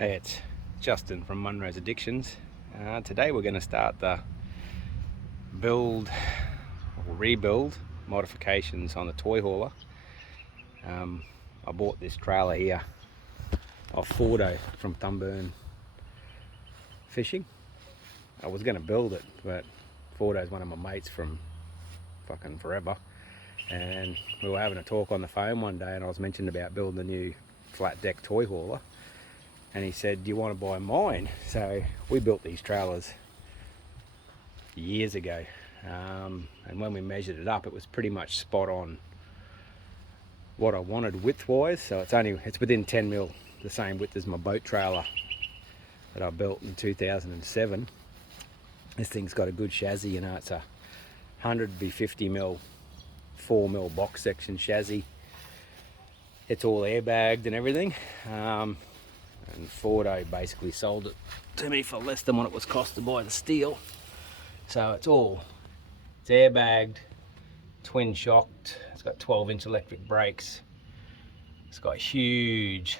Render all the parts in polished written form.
Hey, it's Justin from Munro's Addictions. Today we're going to start the build or rebuild modifications on the toy hauler. I bought this trailer here off Fordo from Thumburn Fishing. I was going to build it, but Fordo's one of my mates from fucking forever, and we were having a talk on the phone one day, and I was mentioning about building a new flat deck toy hauler. And he said, do you want to buy mine? So we built these trailers years ago, and when we measured it up, it was pretty much spot on what I wanted width-wise. So it's within 10 mil, the same width as my boat trailer that I built in 2007. This thing's got a good chassis, you know. It's a 150 mil, 4 mil box section chassis. It's all airbagged and everything. And Fordo basically sold it to me for less than what it was cost to buy the steel. So it's airbagged, twin shocked. It's got 12-inch electric brakes. It's got a huge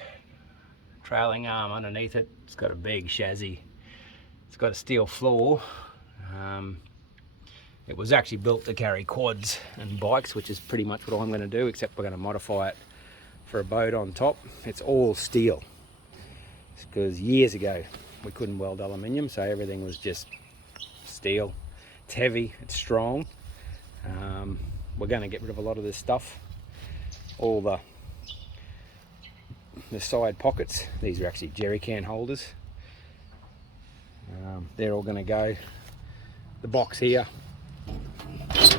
trailing arm underneath it. It's got a big chassis. It's got a steel floor. It was actually built to carry quads and bikes, which is pretty much what I'm going to do, except we're going to modify it for a boat on top. It's all steel, because years ago we couldn't weld aluminium, so everything was just steel. It's heavy, it's strong. We're going to get rid of a lot of this stuff. All the side pockets, these are actually jerry can holders. They're all going to go. The box here, it's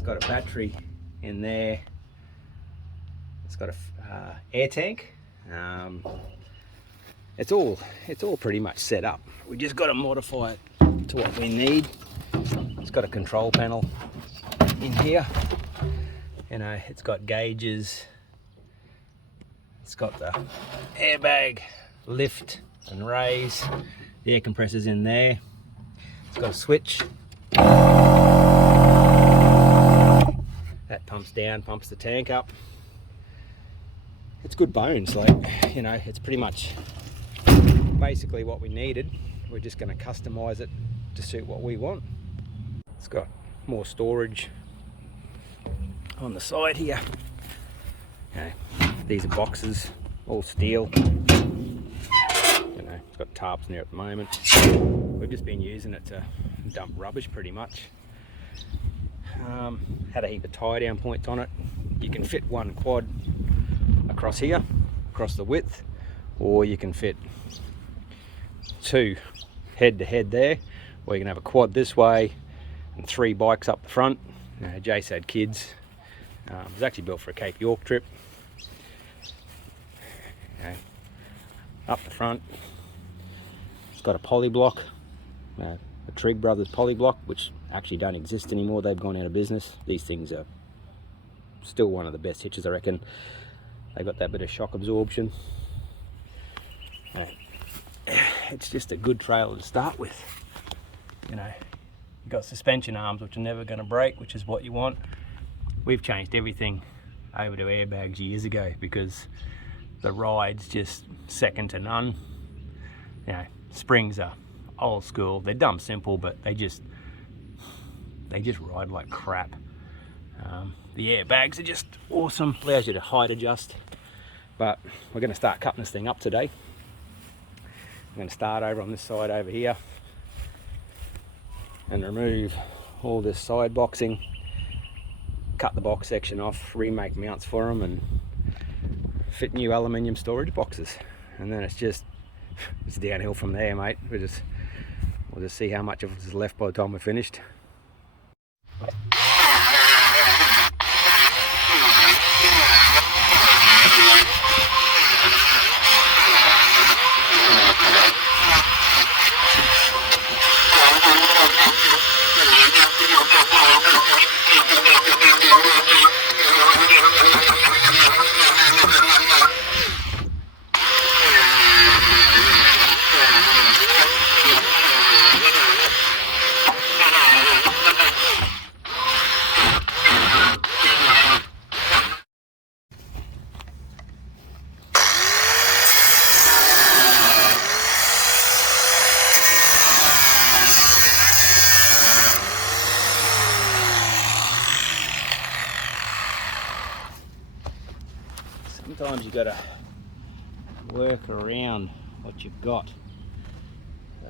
got a battery in there. It's got a air tank. It's all pretty much set up. We just got to modify it to what we need. It's got a control panel in here. You know, it's got gauges. It's got the airbag lift and raise. The air compressor's in there. It's got a switch. That pumps down, pumps the tank up. It's good bones, like, you know, it's pretty much basically what we needed. We're just going to customize it to suit what we want. It's got more storage on the side here. Okay. These are boxes, all steel. You know, it's got tarps in there at the moment. We've just been using it to dump rubbish pretty much. Had a heap of tie down points on it. You can fit one quad across here, across the width, or you can fit two head to head there, or you can have a quad this way and 3 bikes up the front. Jace had kids. It was actually built for a Cape York trip. Okay. Up the front, it's got a poly block, a Trigg Brothers poly block, which actually don't exist anymore. They've gone out of business. These things are still one of the best hitches, I reckon. They've got that bit of shock absorption. It's just a good trailer to start with. You know, you've got suspension arms which are never going to break, which is what you want. We've changed everything over to airbags years ago because the ride's just second to none. You know, springs are old school. They're dumb simple, but they just ride like crap. The airbags are just awesome. Allows you to height adjust. But we're going to start cutting this thing up today. I'm going to start over on this side over here and remove all this side boxing, cut the box section off, remake mounts for them, and fit new aluminium storage boxes. And then it's downhill from there, mate. We'll just see how much of it is left by the time we're finished. sometimes you've got to work around what you've got. So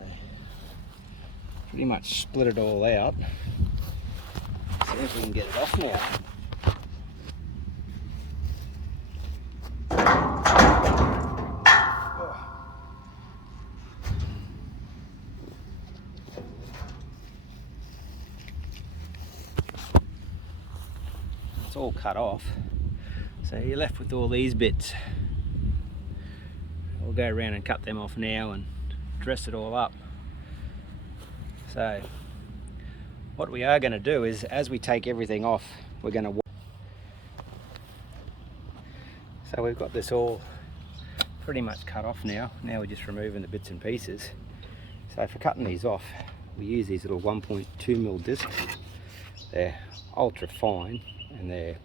pretty much split it all out. See if we can get it off now. It's all cut off, so you're left with all these bits. We'll go around and cut them off now and dress it all up. So what we are going to do is, as we take everything off, we're going to... So we've got this all pretty much cut off now. Now we're just removing the bits and pieces. So for cutting these off, we use these little 1.2mm discs. They're ultra fine and they're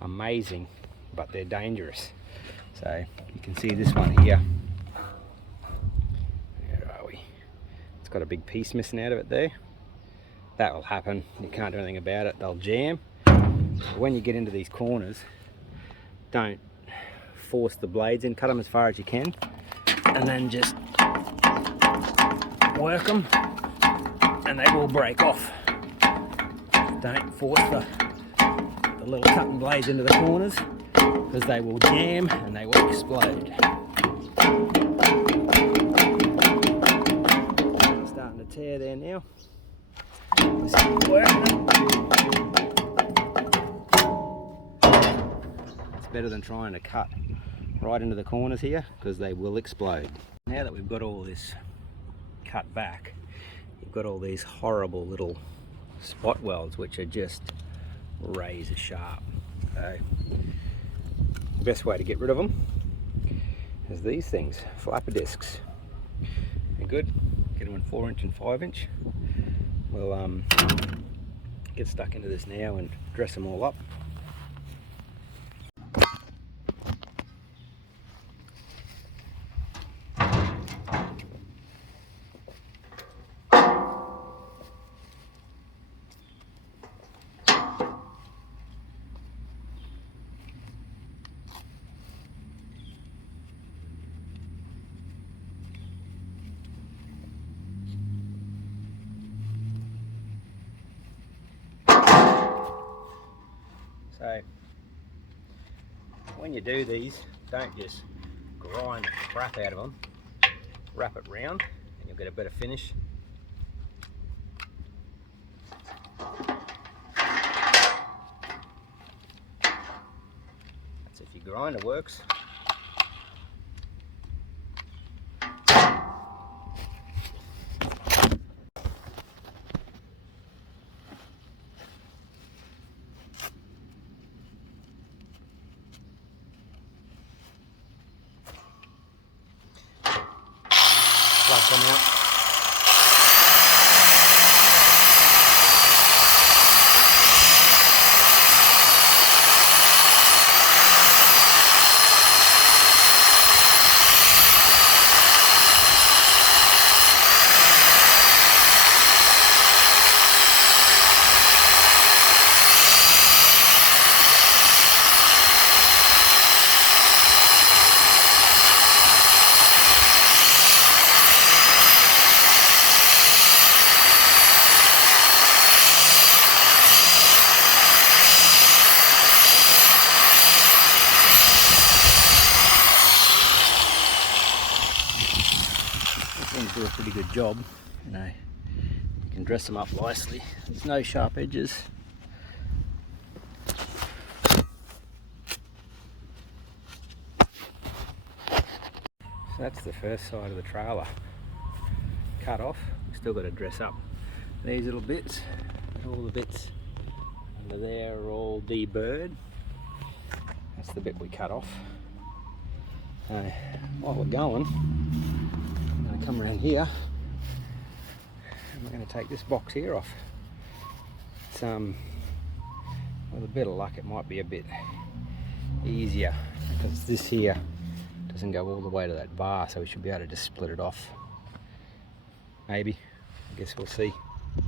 amazing, but they're dangerous. So you can see this one here. Where are we? It's got a big piece missing out of it there. That will happen. You can't do anything about it. They'll jam. When you get into these corners, don't force the blades in. Cut them as far as you can, and then just work them, and they will break off. Don't force the little cutting blades into the corners, because they will jam and they will explode. Starting to tear there now. Let's keep working it. It's better than trying to cut right into the corners here, because they will explode. Now that we've got all this cut back, you've got all these horrible little spot welds which are just razor sharp. So the best way to get rid of them is these things, flapper discs. They're good. Get them in 4" and 5". We'll get stuck into this now and dress them all up. So when you do these, don't just grind the crap out of them. Wrap it round and you'll get a better finish. That's if your grinder works. Plug them out. Do a pretty good job. You know, you can dress them up nicely. There's no sharp edges. So that's the first side of the trailer cut off. We've still got to dress up these little bits. All the bits under there are all deburred. That's the bit we cut off. While we're going, I'm going to come around here and we're going to take this box here off. It's with a bit of luck it might be a bit easier, because this here doesn't go all the way to that bar, so we should be able to just split it off. Maybe, I guess we'll see.